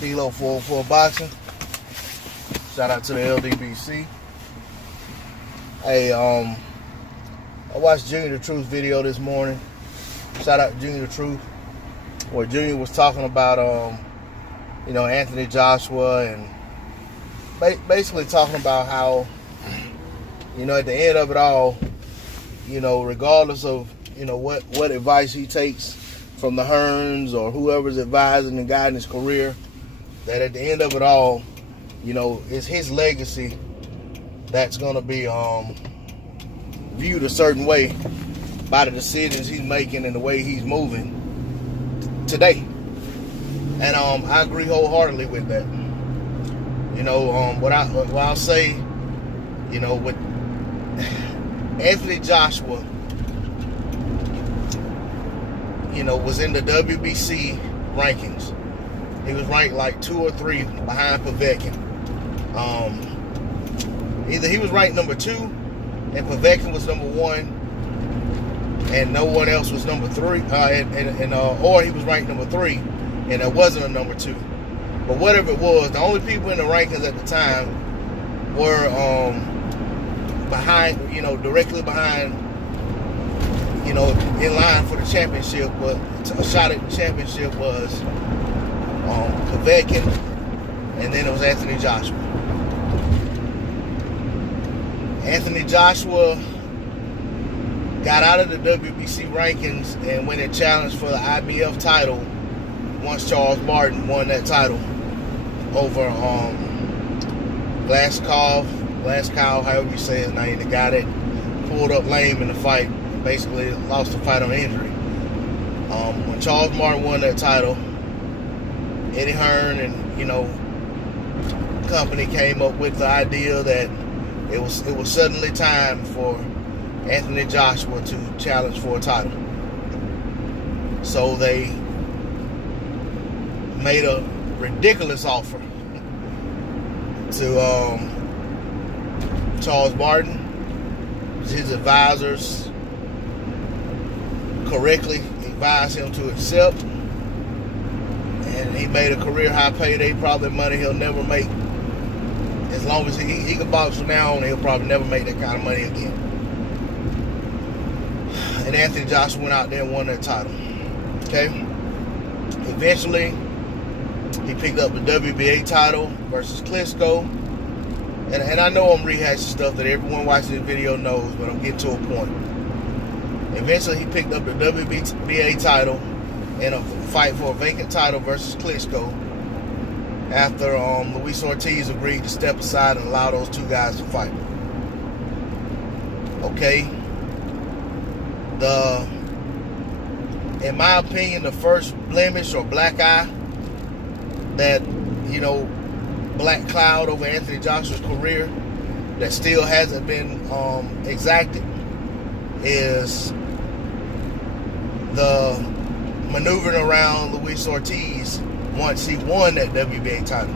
Kilo 404 Boxing. Shout out to the LDBC. Hey, I watched Junior the Truth video this morning. Shout out to Junior the Truth, where Junior was talking about Anthony Joshua, and basically talking about how, at the end of it all, regardless of what advice he takes from the Hearns or whoever's advising and guiding his career, that at the end of it all, it's his legacy that's going to be viewed a certain way by the decisions he's making and the way he's moving today. And I agree wholeheartedly with that. What I'll say, with Anthony Joshua, was in the WBC rankings. He was ranked like 2 or 3 behind Povetkin. Either he was ranked number 2 and Povetkin was number 1 and no one else was number 3, or he was ranked number 3 and there wasn't a number 2. But whatever it was, the only people in the rankings at the time were behind, directly behind, in line for the championship, but a shot at the championship was Povetkin, and then it was Anthony Joshua. Anthony Joshua got out of the WBC rankings and went and challenged for the IBF title once Charles Martin won that title over Glasgow, however you say his name, the guy that pulled up lame in the fight, basically lost the fight on injury. When Charles Martin won that title, Eddie Hearn and company came up with the idea that it was suddenly time for Anthony Joshua to challenge for a title. So they made a ridiculous offer to Charles Martin. His advisors correctly advised him to accept, and he made a career high payday, probably money he'll never make. As long as he can box from now on, he'll probably never make that kind of money again. And Anthony Joshua went out there and won that title. Okay? Eventually, he picked up the WBA title versus Klitschko. And I know I'm rehashing stuff that everyone watching this video knows, but I'm getting to a point. Eventually, he picked up the WBA title in a fight for a vacant title versus Klitschko after Luis Ortiz agreed to step aside and allow those 2 guys to fight. Okay. In my opinion, the first blemish or black eye that, black cloud over Anthony Joshua's career that still hasn't been exacted is the maneuvering around Luis Ortiz once he won that WBA title.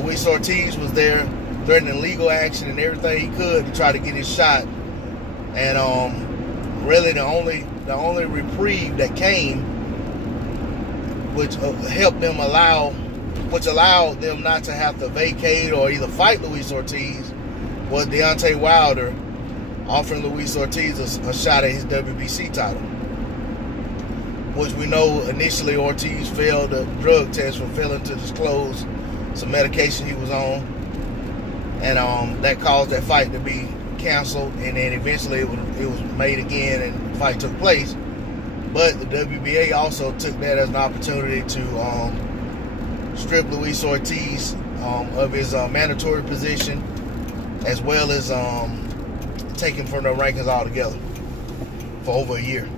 Luis Ortiz was there threatening legal action and everything he could to try to get his shot. And really the only reprieve that came, which allowed them not to have to vacate or either fight Luis Ortiz, was Deontay Wilder offering Luis Ortiz a shot at his WBC title, which we know initially Ortiz failed a drug test for failing to disclose some medication he was on, and that caused that fight to be canceled, and then eventually it was made again and the fight took place. But the WBA also took that as an opportunity to strip Luis Ortiz of his mandatory position, as well as take him from the rankings altogether for over a year.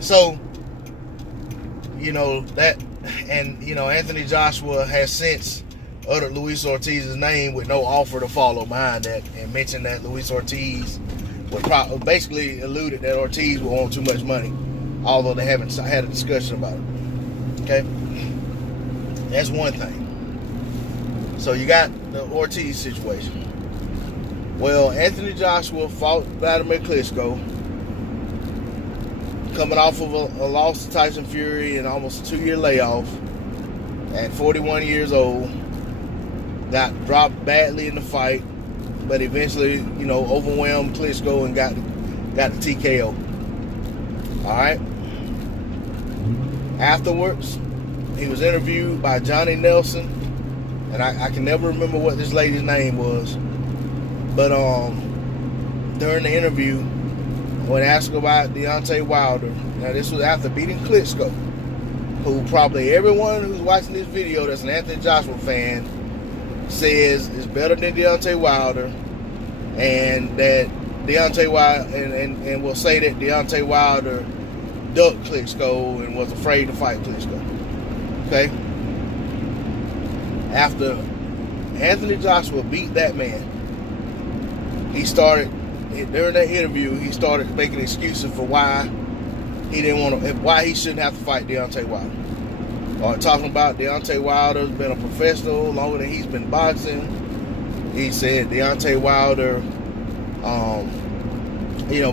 So, Anthony Joshua has since uttered Luis Ortiz's name with no offer to follow behind that, and mentioned that Luis Ortiz would basically alluded that Ortiz would want too much money, although they haven't had a discussion about it. Okay? That's one thing. So you got the Ortiz situation. Well, Anthony Joshua fought Vladimir Klitschko, coming off of a loss to Tyson Fury and almost a 2-year layoff. at 41 years old. Got dropped badly in the fight, but eventually, overwhelmed Klitschko and got the TKO. All right. Afterwards, he was interviewed by Johnny Nelson, and I can never remember what this lady's name was, but during the interview, when asked about Deontay Wilder, now this was after beating Klitschko, who probably everyone who's watching this video that's an Anthony Joshua fan says is better than Deontay Wilder, and that Deontay Wilder and will say that Deontay Wilder ducked Klitschko and was afraid to fight Klitschko. Okay? After Anthony Joshua beat that man, he started, during that interview, he started making excuses for why he shouldn't have to fight Deontay Wilder. Or talking about Deontay Wilder's been a professional longer than he's been boxing. He said Deontay Wilder,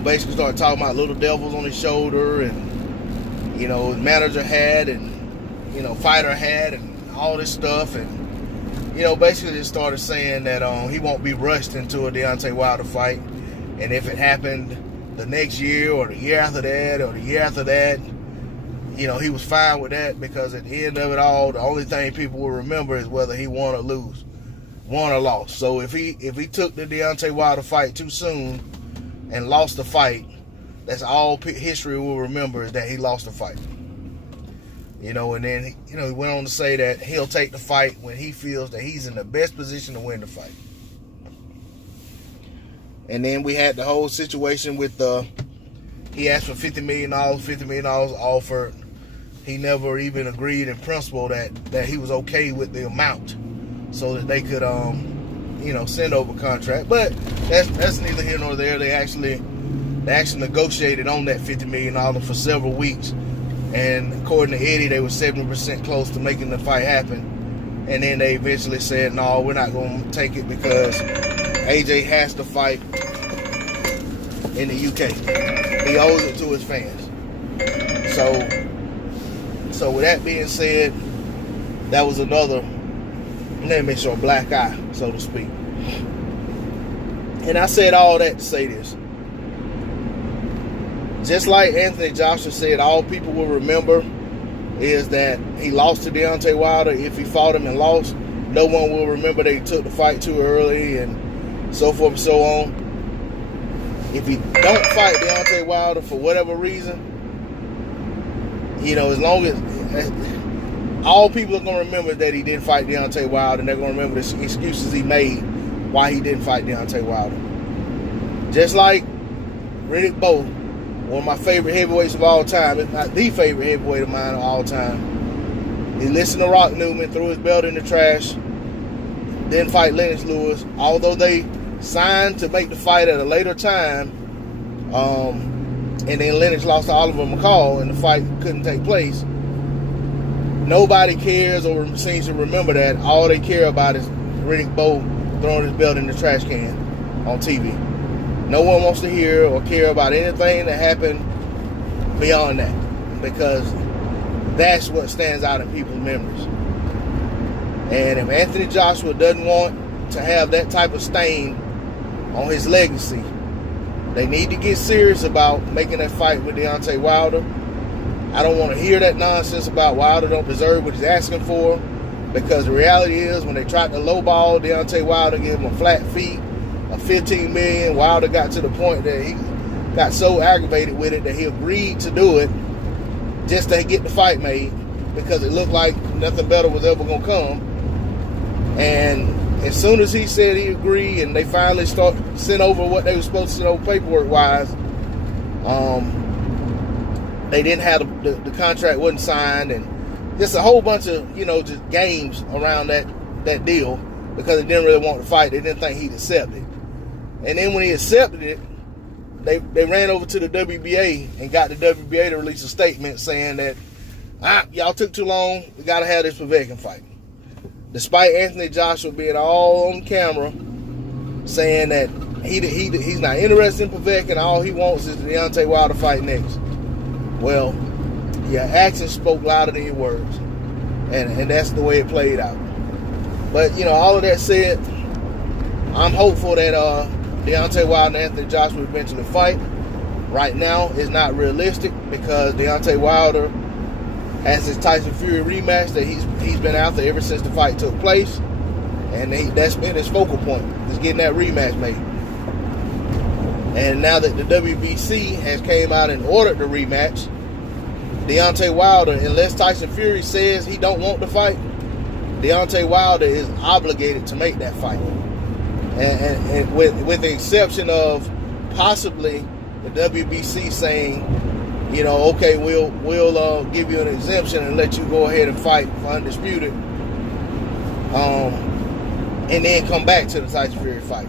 basically started talking about little devils on his shoulder, and his manager had, and fighter had, and all this stuff, and basically just started saying that he won't be rushed into a Deontay Wilder fight, and if it happened the next year or the year after that or the year after that, he was fine with that, because at the end of it all, the only thing people will remember is whether he won or lost. So if he took the Deontay Wilder fight too soon and lost the fight, that's all history will remember, is that he lost the fight. And then he went on to say that he'll take the fight when he feels that he's in the best position to win the fight. And then we had the whole situation with he asked for $50 million, $50 million offered. He never even agreed in principle that he was okay with the amount, so that they could send over contract. But that's neither here nor there. They actually negotiated on that $50 million for several weeks, and according to Eddie, they were 70% close to making the fight happen. And then they eventually said, no, we're not going to take it, because AJ has to fight in the UK. He owes it to his fans. So with that being said, that was another, let me make sure, black eye, so to speak. And I said all that to say this. Just like Anthony Joshua said, all people will remember is that he lost to Deontay Wilder. If he fought him and lost, no one will remember that he took the fight too early, and so forth and so on. If he don't fight Deontay Wilder for whatever reason, as long as all people are going to remember that he didn't fight Deontay Wilder, and they're going to remember the excuses he made why he didn't fight Deontay Wilder. Just like Riddick Bowe, one of my favorite heavyweights of all time, if not the favorite heavyweight of mine of all time. He listened to Rock Newman, threw his belt in the trash, didn't fight Lennox Lewis, although they signed to make the fight at a later time, and then Lennox lost to Oliver McCall and the fight couldn't take place. Nobody cares or seems to remember that. All they care about is Riddick Bowe throwing his belt in the trash can on TV. No one wants to hear or care about anything that happened beyond that, because that's what stands out in people's memories. And if Anthony Joshua doesn't want to have that type of stain on his legacy, they need to get serious about making that fight with Deontay Wilder. I don't want to hear that nonsense about Wilder don't deserve what he's asking for, because the reality is, when they tried to lowball Deontay Wilder, give him a flat fee of $15 million, Wilder got to the point that he got so aggravated with it that he agreed to do it just to get the fight made, because it looked like nothing better was ever going to come. And as soon as he said he agreed, and they finally sent over what they were supposed to send over paperwork-wise, they didn't have the contract wasn't signed, and just a whole bunch of just games around that deal, because they didn't really want to fight. They didn't think he'd accept it. And then when he accepted it, they ran over to the WBA and got the WBA to release a statement saying that y'all took too long. We got to have this Povetkin fight. Despite Anthony Joshua being all on camera saying that he's not interested in Povetkin, all he wants is the Deontay Wilder fight next. Well, your actions spoke louder than your words. and that's the way it played out. But you know, all of that said, I'm hopeful that Deontay Wilder and Anthony Joshua will eventually fight. Right now, it's not realistic because Deontay Wilder has his Tyson Fury rematch that he's been after ever since the fight took place, and that's been his focal point, is getting that rematch made. And now that the WBC has came out and ordered the rematch, Deontay Wilder, unless Tyson Fury says he don't want the fight, Deontay Wilder is obligated to make that fight. And with the exception of possibly the WBC saying, you know, okay, we'll give you an exemption and let you go ahead and fight for undisputed, and then come back to the Tyson Fury fight.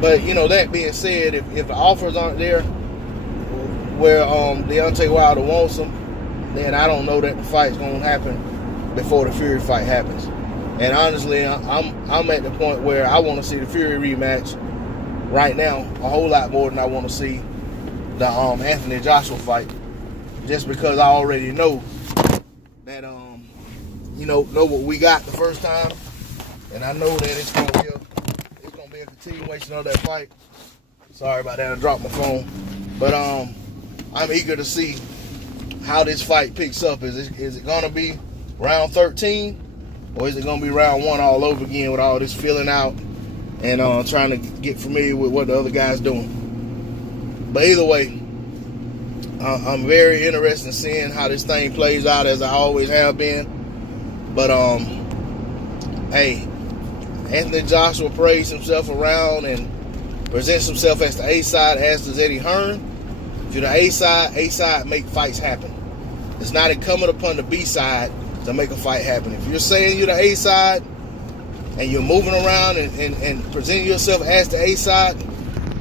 But you know, that being said, if the offers aren't there where Deontay Wilder wants them, then I don't know that the fight's gonna happen before the Fury fight happens. And honestly, I'm at the point where I want to see the Fury rematch right now a whole lot more than I want to see the Anthony Joshua fight, just because I already know that you know what we got the first time, and I know that it's gonna be a continuation of that fight. Sorry about that, I dropped my phone. But I'm eager to see how this fight picks up. Is it gonna be round 13? Or is it going to be round 1 all over again with all this filling out and trying to get familiar with what the other guy's doing? But either way, I'm very interested in seeing how this thing plays out, as I always have been. But, hey, Anthony Joshua parades himself around and presents himself as the A-side, as does Eddie Hearns. If you're the A-side make fights happen. It's not incumbent upon the B-side to make a fight happen. If you're saying you're the A-side and you're moving around and presenting yourself as the A-side,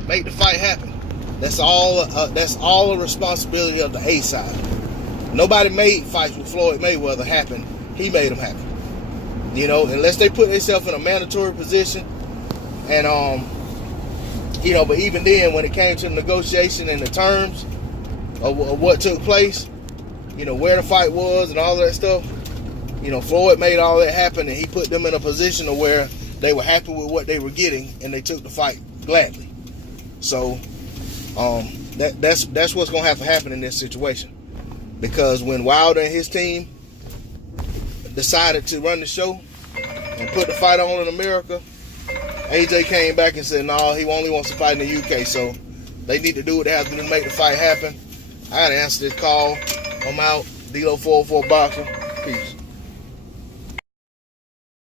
make the fight happen. That's all a responsibility of the A-side. Nobody made fights with Floyd Mayweather happen. He made them happen. You know, unless they put themselves in a mandatory position. And you know, but even then, when it came to the negotiation and the terms of what took place, you know, where the fight was and all that stuff, you know, Floyd made all that happen, and he put them in a position to where they were happy with what they were getting, and they took the fight gladly. So that's what's going to have to happen in this situation, because when Wilder and his team decided to run the show and put the fight on in America, AJ came back and said, no, he only wants to fight in the UK, so they need to do what they have to do to make the fight happen. I got to answer this call. I'm out. D-Lo 404 Boxer. Peace.